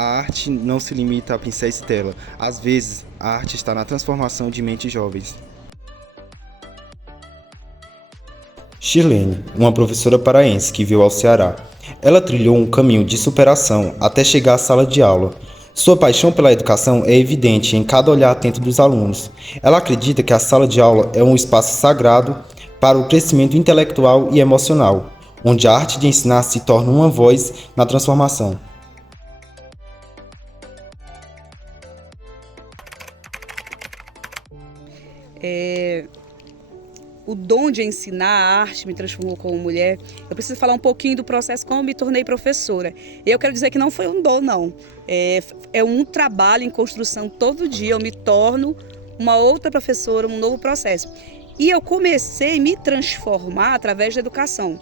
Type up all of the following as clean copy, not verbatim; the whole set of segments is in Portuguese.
a arte não se limita à pincéis e tela. Às vezes, a arte está na transformação de mentes jovens. Shirlene, uma professora paraense que veio ao Ceará. Ela trilhou um caminho de superação até chegar à sala de aula. Sua paixão pela educação é evidente em cada olhar atento dos alunos. Ela acredita que a sala de aula é um espaço sagrado para o crescimento intelectual e emocional, onde a arte de ensinar se torna uma voz na transformação. O dom de ensinar a arte me transformou como mulher. Eu preciso falar um pouquinho do processo como me tornei professora. Eu quero dizer que não foi um dom, não. É um trabalho em construção todo dia. Eu me torno uma outra professora, um novo processo. E eu comecei a me transformar através da educação.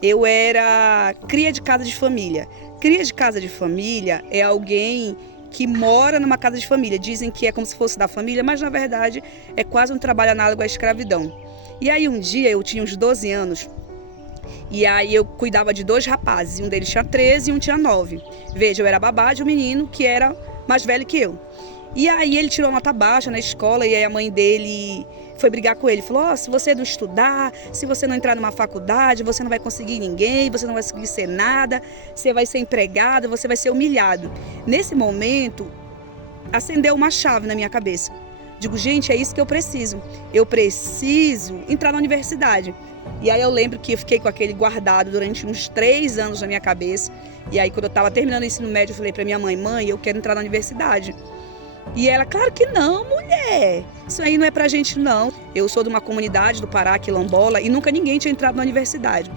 Eu era cria de casa de família. Cria de casa de família é alguém que mora numa casa de família. Dizem que é como se fosse da família, mas na verdade é quase um trabalho análogo à escravidão. E aí um dia eu tinha uns 12 anos e aí eu cuidava de 2 rapazes, um deles tinha 13 e um tinha 9. Veja, eu era babá de um menino que era mais velho que eu. E aí ele tirou nota baixa na escola e aí a mãe dele foi brigar com ele. Falou, se você não estudar, se você não entrar numa faculdade, você não vai conseguir ninguém, você não vai conseguir ser nada, você vai ser empregado, você vai ser humilhado. Nesse momento, acendeu uma chave na minha cabeça. Digo, gente, é isso que eu preciso. Eu preciso entrar na universidade. E aí eu lembro que eu fiquei com aquele guardado durante uns 3 anos na minha cabeça. E aí quando eu estava terminando o ensino médio, eu falei para minha mãe, eu quero entrar na universidade. E ela, claro que não, mulher. Isso aí não é pra gente, não. Eu sou de uma comunidade do Pará, quilombola, e nunca ninguém tinha entrado na universidade.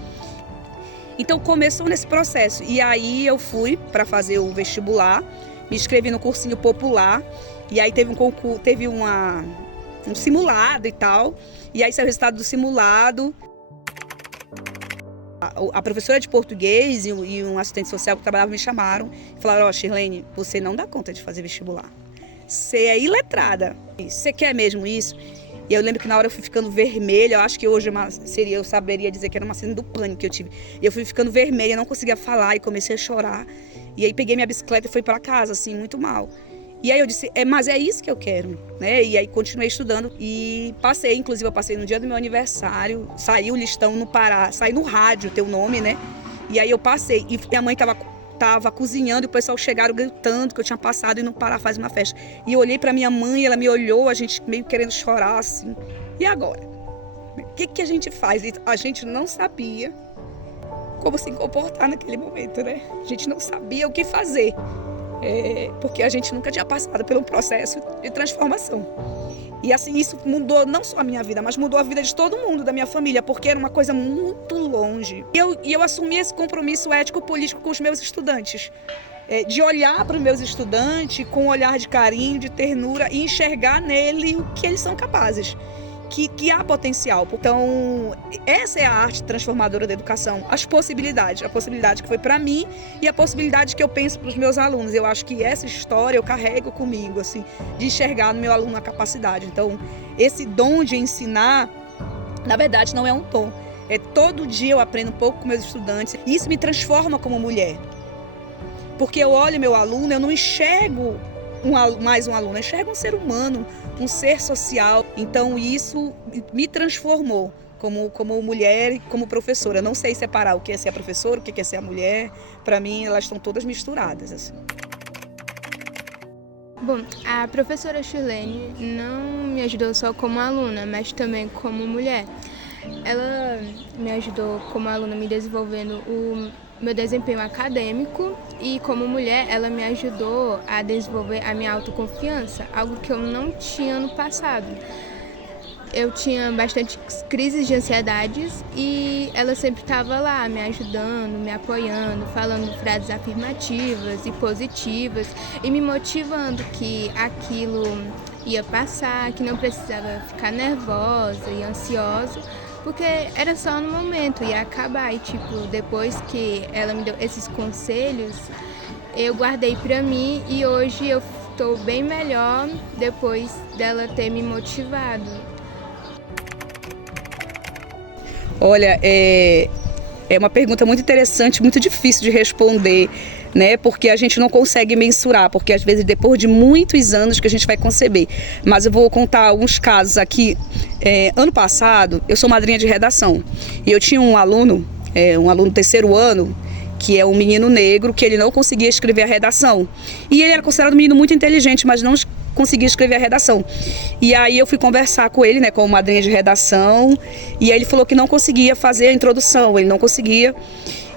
Então começou nesse processo. E aí eu fui para fazer o vestibular, me inscrevi no cursinho popular. E aí teve um concurso, teve um simulado e tal. E aí saiu o resultado do simulado. A professora de português e um assistente social que trabalhava me chamaram e falaram, Shirlene, você não dá conta de fazer vestibular. Você é iletrada. Você quer mesmo isso? E eu lembro que na hora eu fui ficando vermelha. Eu acho que hoje eu saberia dizer que era uma cena do pânico que eu tive. E eu fui ficando vermelha, não conseguia falar e comecei a chorar. E aí peguei minha bicicleta e fui para casa, assim, muito mal. E aí eu disse, mas é isso que eu quero, né? E aí continuei estudando e passei, inclusive eu passei no dia do meu aniversário, saiu o listão no Pará, saiu no rádio, teu nome, né? E aí eu passei e minha mãe tava cozinhando e o pessoal chegaram gritando que eu tinha passado e no Pará faz uma festa. E eu olhei pra minha mãe, ela me olhou, a gente meio querendo chorar assim. E agora? O que a gente faz? E a gente não sabia como se comportar naquele momento, né? A gente não sabia o que fazer. Porque a gente nunca tinha passado por um processo de transformação. E assim, isso mudou não só a minha vida, mas mudou a vida de todo mundo da minha família, porque era uma coisa muito longe. E eu assumi esse compromisso ético-político com os meus estudantes, de olhar para os meus estudantes com um olhar de carinho, de ternura e enxergar nele o que eles são capazes. Que há potencial. Então, essa é a arte transformadora da educação. As possibilidades. A possibilidade que foi para mim e a possibilidade que eu penso para os meus alunos. Eu acho que essa história eu carrego comigo, assim, de enxergar no meu aluno a capacidade. Então, esse dom de ensinar, na verdade, não é um dom. Todo dia eu aprendo um pouco com meus estudantes. E isso me transforma como mulher. Porque eu olho meu aluno, eu não enxergo mais um aluno, eu enxergo um ser humano, um ser social. Então isso me transformou como mulher e como professora. Eu não sei separar o que é ser a professora, o que é ser a mulher. Para mim, elas estão todas misturadas, assim. Bom, a professora Shirlene não me ajudou só como aluna, mas também como mulher. Ela me ajudou como aluna me desenvolvendo o meu desempenho acadêmico e como mulher ela me ajudou a desenvolver a minha autoconfiança, algo que eu não tinha no passado. Eu tinha bastante crises de ansiedades e ela sempre estava lá me ajudando, me apoiando, falando frases afirmativas e positivas e me motivando que aquilo ia passar, que não precisava ficar nervosa e ansiosa, porque era só no momento, ia acabar. E depois que ela me deu esses conselhos, eu guardei pra mim e hoje eu estou bem melhor depois dela ter me motivado. Olha, é uma pergunta muito interessante, muito difícil de responder. né? Porque a gente não consegue mensurar, porque às vezes depois de muitos anos que a gente vai conceber. Mas eu vou contar alguns casos aqui. Ano passado, eu sou madrinha de redação e eu tinha um aluno do terceiro ano, que é um menino negro, que ele não conseguia escrever a redação. E ele era considerado um menino muito inteligente, mas não conseguia escrever a redação. E aí eu fui conversar com ele, né, como madrinha de redação, e aí ele falou que não conseguia fazer a introdução, ele não conseguia.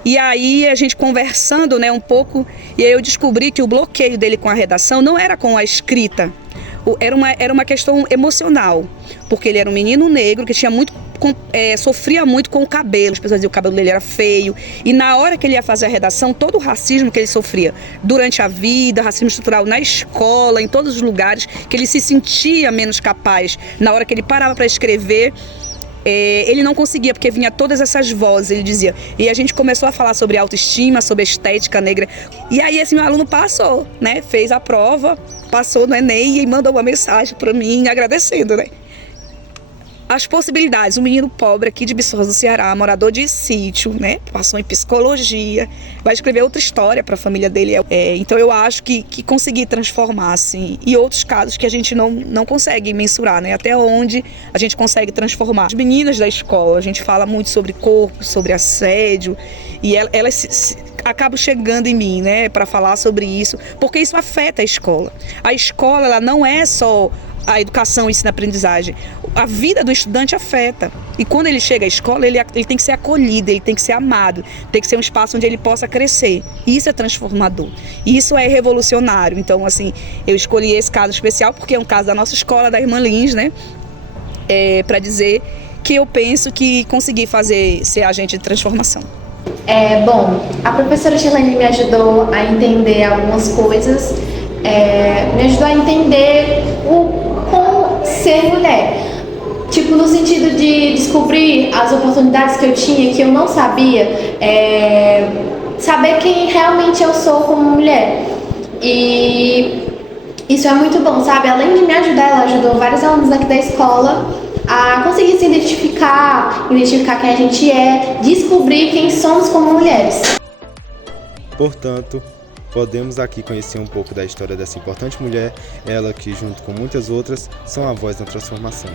E aí a gente conversando, né, um pouco, e aí eu descobri que o bloqueio dele com a redação não era com a escrita, era uma questão emocional, porque ele era um menino negro que tinha sofria muito com o cabelo. As pessoas diziam que o cabelo dele era feio, e na hora que ele ia fazer a redação, todo o racismo que ele sofria durante a vida, racismo estrutural na escola, em todos os lugares, que ele se sentia menos capaz, na hora que ele parava para escrever, ele não conseguia, porque vinha todas essas vozes, ele dizia. E a gente começou a falar sobre autoestima, sobre estética negra, e aí esse meu aluno passou, né, fez a prova, passou no Enem e mandou uma mensagem para mim agradecendo, né. As possibilidades, um menino pobre aqui de Viçosa do Ceará, morador de sítio, né, passou em psicologia, vai escrever outra história para a família dele. Então eu acho que conseguir transformar, assim, e outros casos que a gente não consegue mensurar, né, até onde a gente consegue transformar. As meninas da escola, a gente fala muito sobre corpo, sobre assédio, e elas acabam chegando em mim, né, para falar sobre isso, porque isso afeta a escola. A escola, ela não é só a educação, ensino-aprendizagem. A vida do estudante afeta. E quando ele chega à escola, ele tem que ser acolhido, ele tem que ser amado, tem que ser um espaço onde ele possa crescer. E isso é transformador. E isso é revolucionário. Então, assim, eu escolhi esse caso especial porque é um caso da nossa escola, da Irmã Lins, né? Para dizer que eu penso que consegui ser agente de transformação. Bom, a professora Shirlene me ajudou a entender algumas coisas, me ajudou a entender como ser mulher. Tipo, no sentido de descobrir as oportunidades que eu tinha, que eu não sabia, saber quem realmente eu sou como mulher. E isso é muito bom, sabe? Além de me ajudar, ela ajudou vários alunos aqui da escola a conseguir se identificar quem a gente é, descobrir quem somos como mulheres. Portanto, podemos aqui conhecer um pouco da história dessa importante mulher, ela que, junto com muitas outras, são a voz da transformação.